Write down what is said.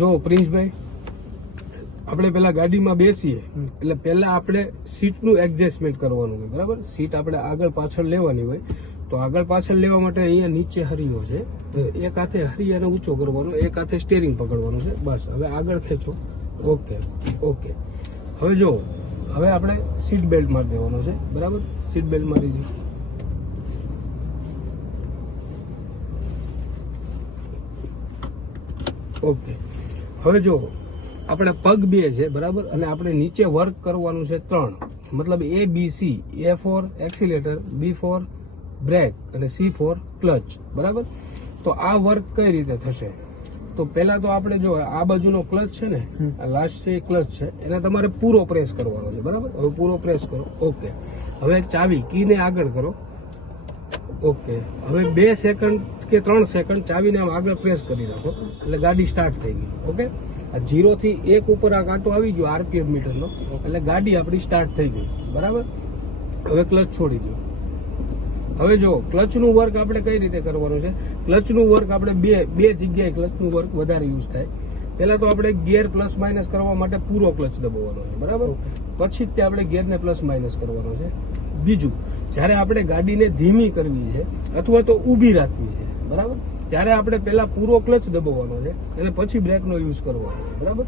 જો પ્રિન્સભાઈ, આપણે પેલા ગાડીમાં બેસીએ એટલે પેલા આપણે સીટનું એડજસ્ટમેન્ટ કરવાનું હોય, બરાબર? સીટ આપણે આગળ પાછળ લેવાની હોય, તો આગળ પાછળ લેવા માટે અહીંયા નીચે હરિયો છે, તો એક હાથે હરિયાને ઊંચો કરવાનો, એક હાથે સ્ટેરિંગ પકડવાનું છે, બસ. હવે આગળ ખેંચો. Okay okay. હવે જો, હવે આપણે સીટ બેલ્ટ મારી દેવાનો છે, બરાબર? સીટ બેલ્ટ મારી દીધી. ઓકે. હવે જો, આપણે પગ બે છે, બરાબર? અને આપણે નીચે વર્ક કરવાનું છે 3, મતલબ ABC. A for accelerator, B for brake અને C ફોર ક્લચ, બરાબર? તો આ વર્ક કઈ રીતે થશે? તો પહેલા તો આપણે જો આ બાજુનો ક્લચ છે ને, લાસ્ટ છે એ ક્લચ છે, એને તમારે પૂરો પ્રેસ કરવાનો છે, બરાબર? હવે પૂરો પ્રેસ કરો. ઓકે. હવે ચાવી કીને આગળ કરો. ઓકે. હવે 2 સેકન્ડ કે 3 સેકન્ડ ચાવીને આમ આગળ પ્રેસ કરી નાખો એટલે ગાડી સ્ટાર્ટ થઈ ગઈ. ઓકે. આ 0 થી 1 ઉપર આ કાંટો આવી ગયો RPM મીટરનો, એટલે ગાડી આપણી સ્ટાર્ટ થઈ ગઈ, બરાબર? હવે ક્લચ છોડી દો. હવે જો, ક્લચનું વર્ક આપણે કઈ રીતે કરવાનું છે? ક્લચનું વર્ક આપણે બે જગ્યાએ ક્લચનું વર્ક વધારે યુઝ થાય. પહેલા તો આપણે ગિયર પ્લસ માઇનસ કરવા માટે પૂરો ક્લચ દબાવવાનો છે, બરાબર? પછી જ તે આપણે ગિયરને પ્લસ માઇનસ કરવાનો છે. બીજું, જ્યારે આપણે ગાડીને ધીમી કરવી છે અથવા તો ઊભી રાખવી છે, બરાબર, ત્યારે આપણે પહેલા પૂરો ક્લચ દબાવવાનો છે અને પછી બ્રેકનો યુઝ કરવાનો છે, બરાબર?